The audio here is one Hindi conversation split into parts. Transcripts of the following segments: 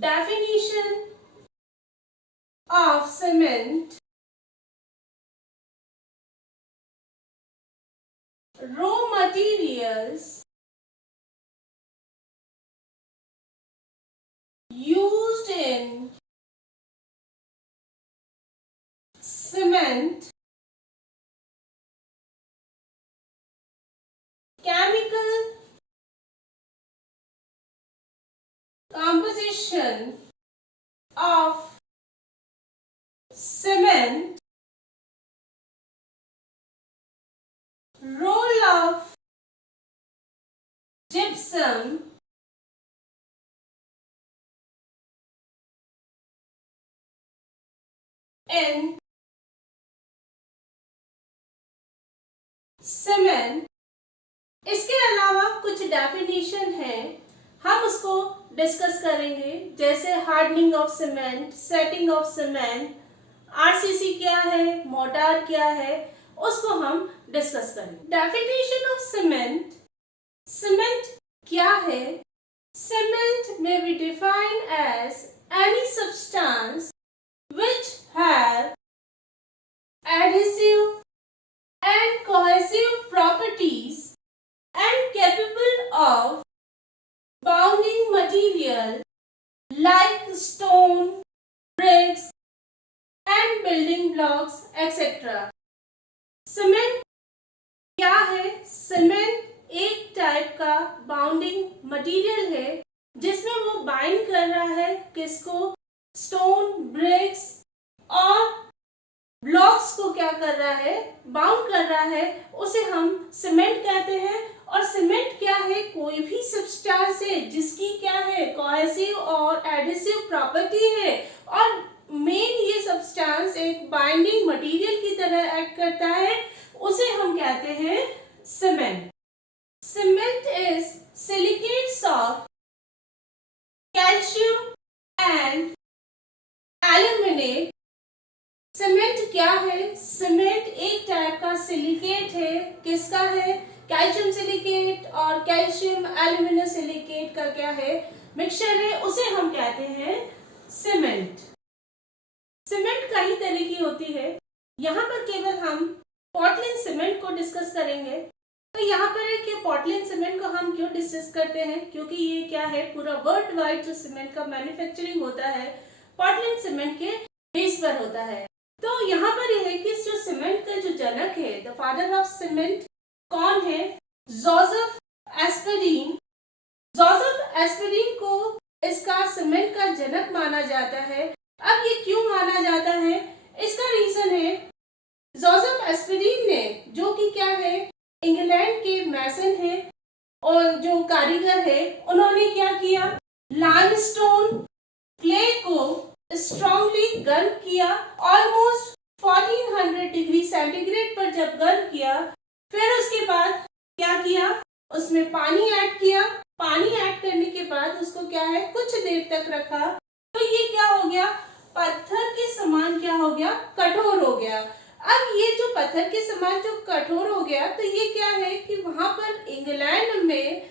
Definition of cement. Raw materials used in cement, chemical composition of cement, role of gypsum, in cement. इसके अलावा कुछ डेफिनेशन है, हम उसको डिस्कस करेंगे, जैसे hardening of cement, setting of cement, RCC क्या है, मोर्टार क्या है, उसको हम डिस्कस करेंगे। Definition of cement. सीमेंट क्या है? Cement may be defined as any substance which have adhesive and cohesive properties and capable of bounding material like stone, bricks and building blocks etc. Cement क्या है? सीमेंट एक टाइप का बाउंडिंग मटेरियल है जिसमें वो बाइंड कर रहा है किसको? स्टोन, ब्रिक्स और ब्लॉक्स को क्या कर रहा है? बाउंड कर रहा है, उसे हम सीमेंट कहते हैं। और सीमेंट क्या है? कोई भी सब्सटेंस है जिसकी क्या है? कोहेसिव और एडहेसिव प्रॉपर्टी है, और मेन ये सब्सटेंस एक बाइंडिंग मटेरियल की तरह एक्ट करता है, उसे हम कहते हैं cement. Cement is silicates of calcium and aluminate. Cement क्या है? सीमेंट एक टाइप का सिलिकेट है। किसका है? कैल्शियम सिलिकेट और कैल्शियम एल्यूमिनियम सिलिकेट का क्या है? मिक्सचर है, उसे हम कहते हैं सीमेंट। सीमेंट कई तरह की होती है, यहाँ पर केवल हम पोर्टलैंड सीमेंट को डिस्कस करेंगे। तो यहाँ पर है कि पोर्टलैंड सीमेंट को हम क्यों डिस्कस करते हैं? क्योंकि ये क्या है, पूरा वर्ल्ड वाइड जो सीमेंट का मैन्युफैक्चरिंग होता है पोर्टलैंड सीमेंट के बेस पर होता है। तो यहाँ पर यह है कि जो सीमेंट का जो जनक है, द फादर ऑफ सीमेंट कौन है? Joseph aspirin. जोसेफ एस्पेरिन को इसका सीमेंट का जनक माना जाता है। अब ये क्यों माना जाता है? इसका रीजन है, जोसेफ एस्पेरिन ने, जो कि क्या है, इंग्लैंड के मैसन है और जो कारीगर है, उन्होंने क्या किया? लाइमस्टोन क्ले को स्ट्रॉन्गली गर्म किया, ऑलमोस्ट 1400 डिग्री सेंटीग्रेड पर जब गर्म किया, फिर उसके बाद क्या किया? उसमें पानी ऐड किया। पानी ऐड करने के बाद उसको क्या है, कुछ देर तक रखा, तो ये क्या हो गया? पत्थर के समान क्या हो गया? कठोर हो गया। अब ये जो पत्थर के समान जो कठोर हो गया, तो ये क्या है कि वहां पर इंग्लैंड में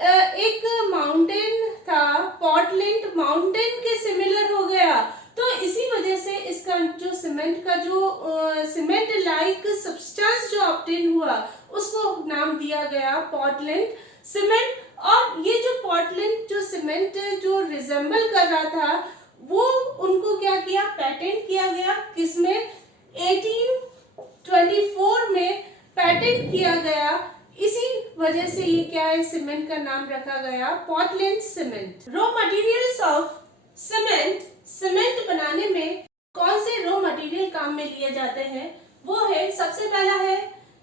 एक माउंटेन था, पोर्टलैंड माउंटेन के सिमिलर हो गया। तो इसी वजह से इसका जो सीमेंट का जो सीमेंट लाइक सब्सटेंस जो ऑब्टेन हुआ, उसको नाम दिया गया पोर्टलैंड सीमेंट। और ये जो पोर्टलैंड जो सीमेंट जो रिजेंबल कर रहा था, वो उनको क्या किया? पेटेंट किया गया। किसमें? 1824 में पेटेंट किया गया। इसी वजह से ये क्या है, सीमेंट का नाम रखा गया Portland cement. Raw materials of cement. Cement बनाने में कौन से रॉ मटेरियल काम में लिए जाते हैं? वो है, सबसे पहला है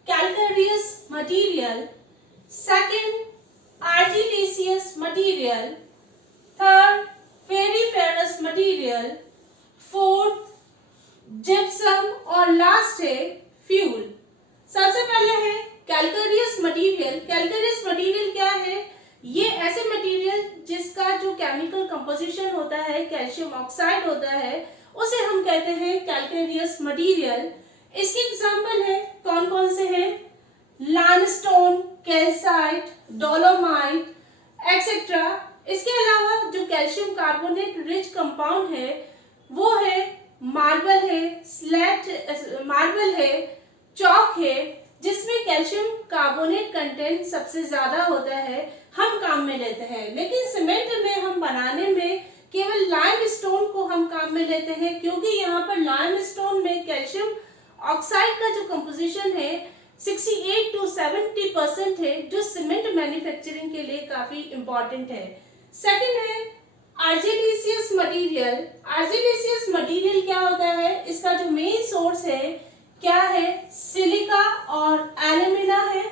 calcareous material, second argillaceous material, third ferriferous material, fourth gypsum और लास्ट है फ्यूल। सबसे पहले है कैल्केरियस मटेरियल। कैल्केरियस मटेरियल क्या है? ये ऐसे मटेरियल जिसका जो केमिकल कंपोजिशन होता है कैल्शियम ऑक्साइड होता है, उसे हम कहते हैं कैल्केरियस मटेरियल। इसके एग्जांपल है, कौन कौन से हैं? Limestone, calcite, dolomite etcetera. इसके अलावा जो कैल्शियम कार्बोनेट रिच कंपाउंड है वो है मार्बल है, स्लेट मार्बल है, चॉक है, जिसमें कैल्शियम कार्बोनेट कंटेंट सबसे ज्यादा होता है, हम काम में लेते हैं। लेकिन सीमेंट में हम बनाने में केवल लाइम स्टोन को हम काम में लेते हैं, क्योंकि यहाँ पर लाइम स्टोन में कैल्शियम ऑक्साइड का जो कंपोजिशन है 68 to 70% है, जो सीमेंट मैन्युफैक्चरिंग के लिए काफी इंपॉर्टेंट है। सेकंड है आर्जिलेसियस मटेरियल। आर्जिलेसियस मटेरियल क्या होता है? इसका जो मेन सोर्स है क्या है? सिलिका और एल्यूमिना है।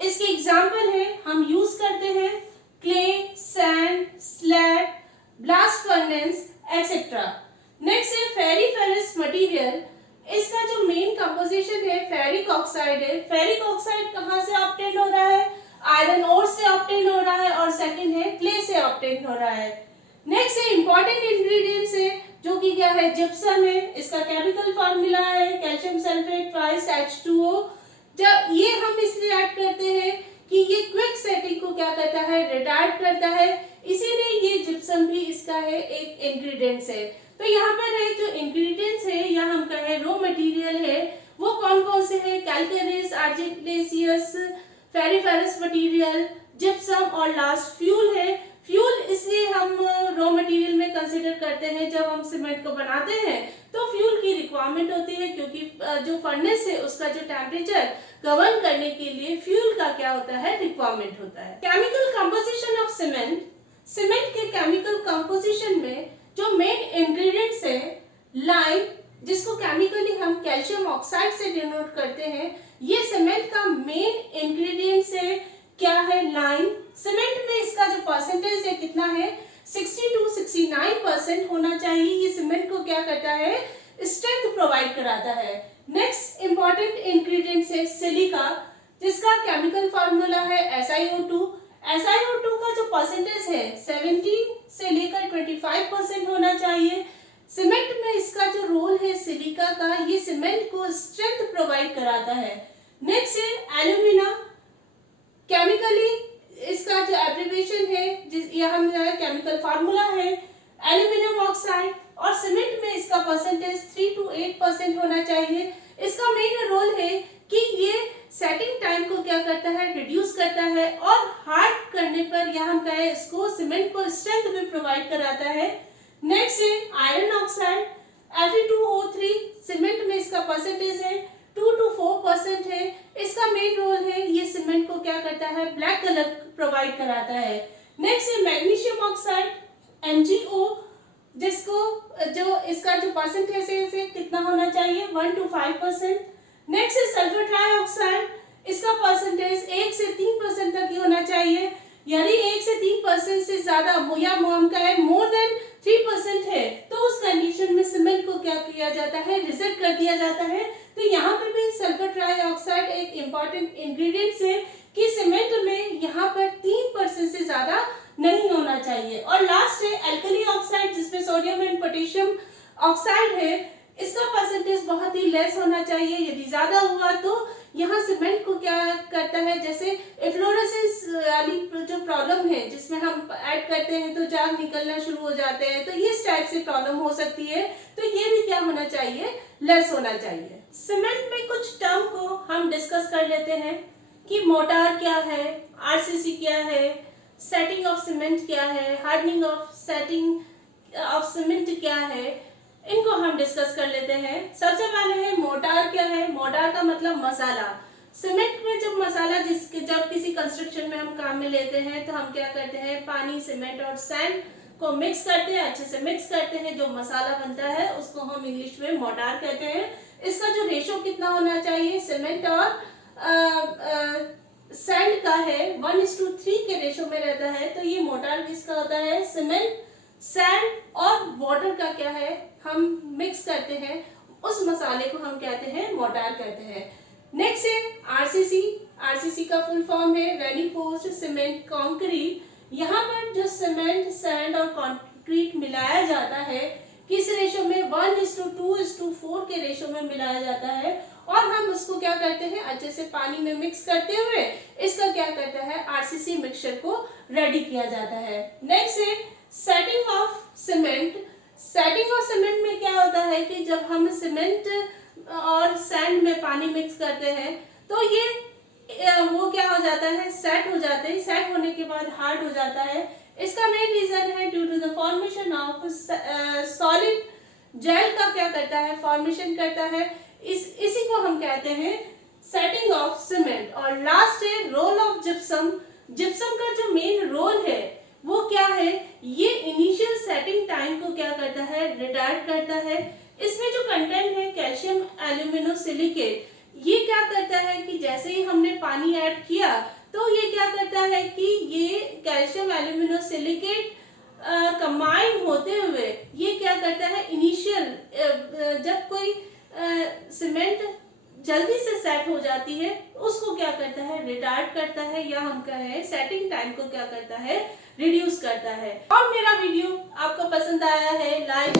इसके एग्जाम्पल है, हम यूज करते हैं clay, sand, slag, blast furnace etcetera. Next है फेरिफेरस मटेरियल। इसका जो मेन कंपोजिशन है फेरिक ऑक्साइड है। फेरिक ऑक्साइड कहाँ से ऑब्टेन हो रहा है? आयरन ओर से ऑब्टेन हो रहा है, और सेकंड है क्ले से ऑब्टेन हो रहा है। नेक्स्ट है इंपॉर्टेंट इंग्रेडिएंट्स है, जो कि क्या है? जिप्सम है। इसका केमिकल फार्मूला है कैल्शियम सल्फेट ट्वाइस H2O। जब ये हम इसलिए ऐड करते हैं कि ये क्विक सेटिंग को क्या करता है? रिटार्ड करता है, इसीलिए ये जिप्सम भी इसका है एक इंग्रेडिएंट्स है। तो यहाँ पर है जो इंग्रेडिएंट्स है या हम कहें रॉ मटेरियल है, वो कौन कौन से है? कैल्केरियस, आर्जिलेसियस, फेरिफेरस मटेरियल, जिप्सम और लास्ट फ्यूल है। फ्यूल इसलिए हम रॉ मटेरियल में कंसीडर करते हैं जब हम सीमेंट को बनाते हैं, तो फ्यूल की रिक्वायरमेंट होती है, क्योंकि जो फर्नेस है उसका जो टेम्परेचर गवर्न करने के लिए फ्यूल का क्या होता है? रिक्वायरमेंट होता है। Chemical composition of cement. Cement के केमिकल कंपोजिशन में जो मेन इंग्रेडिएंट्स है लाइम, जिसको केमिकली हम कैल्शियम ऑक्साइड से डिनोट करते हैं, ये सीमेंट का मेन इंग्रेडिएंट्स है। क्या है? लाइम। सीमेंट में इसका जो परसेंटेज है कितना है? 60 to 69% होना चाहिए। ये सीमेंट को क्या करता है? स्ट्रेंथ प्रोवाइड कराता है। नेक्स्ट इंपॉर्टेंट इंग्रेडिएंट्स है सिलिका, जिसका केमिकल फार्मूला है SiO2। SiO2 का जो परसेंटेज है 17 से लेकर 25% होना चाहिए। सीमेंट में इसका जो रोल है सिलिका का, ये सीमेंट को स्ट्रेंथ प्रोवाइड कराता है। नेक्स्ट है एल्यूमिना। केमिकली इसका जो एब्रिविएशन है, यह हम केमिकल फार्मूला है एल्यूमिनियम ऑक्साइड, और सीमेंट में इसका परसेंटेज 3 to 8% होना चाहिए। इसका मेन रोल है कि ये सेटिंग टाइम को क्या करता है? रिड्यूस करता है, और हार्ड करने पर या हम कहें इसको सीमेंट को स्ट्रेंथ भी प्रोवाइड कराता है। नेक्स्ट है आयरन ऑक्साइड Fe2O3। सीमेंट में इसका परसेंटेज है 2 to 4% है। इसका मेन रोल है, ये सीमेंट को क्या करता है? ब्लैक कलर प्रोवाइड कराता है। नेक्स्ट है मैग्नीशियम ऑक्साइड MgO, जिसको जो इसका जो परसेंटेज है इसे कितना होना चाहिए? 1 to 5%। नेक्स्ट है सल्फर ट्राइऑक्साइड। इसका परसेंटेज 1 से 3% तक ही होना चाहिए। यदि 1 से 3% से ज्यादा या हम कहें मोर देन 3% है, तो उस कंडीशन में सीमेंट को क्या किया जाता है? रिजेक्ट कर दिया जाता है। तो यहाँ पे भी सल्फर ट्राइऑक्साइड एक इंपॉर्टेंट इंग्रेडिएंट्स है कि सीमेंट में यहाँ पर 3% से ज्यादा नहीं होना चाहिए। और लास्ट है एल्कली ऑक्साइड, जिसमें सोडियम एंड पोटेशियम ऑक्साइड है। इसका परसेंटेज बहुत ही लेस होना चाहिए। यदि ज्यादा हुआ तो यहाँ सीमेंट को क्या करता है? जैसे एफ्लोरेसेंस वाली जो प्रॉब्लम है, जिसमें हम ऐड करते हैं तो जाग निकलना शुरू हो जाते हैं, तो इस टाइप से प्रॉब्लम हो सकती है। तो ये भी क्या होना चाहिए? लेस होना चाहिए। सीमेंट में कुछ टर्म को हम डिस्कस कर लेते हैं कि मोटार क्या है, RCC क्या है, सेटिंग ऑफ सीमेंट क्या है, hardening of setting of cement क्या है, इनको हम डिस्कस कर लेते हैं। सबसे पहले है मोटार क्या है? मोटार का मतलब मसाला। सीमेंट में जब मसाला जब किसी कंस्ट्रक्शन में हम काम में लेते हैं, तो हम क्या करते हैं? पानी, सीमेंट और सैंड को मिक्स करते हैं, अच्छे से मिक्स करते हैं, जो मसाला बनता है उसको हम इंग्लिश में मोटार कहते हैं। इसका जो रेशो कितना होना चाहिए? सीमेंट और सैंड का है 1:3 के रेशो में रहता है। तो ये मोटार किसका होता है? सीमेंट, सैंड और वाटर का क्या है? हम मिक्स करते हैं, उस मसाले को हम कहते हैं मोटार कहते हैं। नेक्स्ट है RCC। RCC का फुल फॉर्म है रेनिफोर्स्ड सीमेंट कंक्रीट। यहाँ पर जो सीमेंट, सैंड और कंक्रीट मिलाया जाता है, किस रेशो में? 1:2:4 के रेशो में मिलाया जाता है, और हम उसको क्या करते हैं? अच्छे से पानी में मिक्स करते हुए इसका क्या करता है? आरसीसी मिक्सचर को रेडी किया जाता है। नेक्स्ट है setting of cement. Setting of cement में क्या होता है कि जब हम सीमेंट और सैंड में पानी मिक्स करते हैं तो ये वो क्या हो जाता है, सेट हो जाते हैं। सेट होने के बाद हार्ड हो जाता है। इसका मेन रीजन है due to the formation of solid gel का क्या करता है, फॉर्मेशन करता है। इसी को हम कहते हैं सेटिंग ऑफ सीमेंट। और लास्ट है रोल ऑफ जिप्सम। जिप्सम का जो मेन रोल है वो क्या है, ये इनिशियल सेटिंग टाइम को क्या करता है, रिटार्ड करता है। इसमें जो कंटेंट है कैल्शियम एल्यूमिनोसिलिकेट, ये क्या करता है कि जैसे ही हमने पानी ऐड किया तो ये क्या करता है कि ये कैल्शियम एल्यूमिनोसिलिकेट कंबाइन होते हुए ये क्या करता है, इनिशियल जब कोई सीमेंट जल्दी से सेट हो जाती है उसको क्या करता है, रिटार्ड करता है, या हम कहें सेटिंग टाइम को क्या करता है, रिड्यूस करता है। और मेरा वीडियो आपको पसंद आया है, लाइक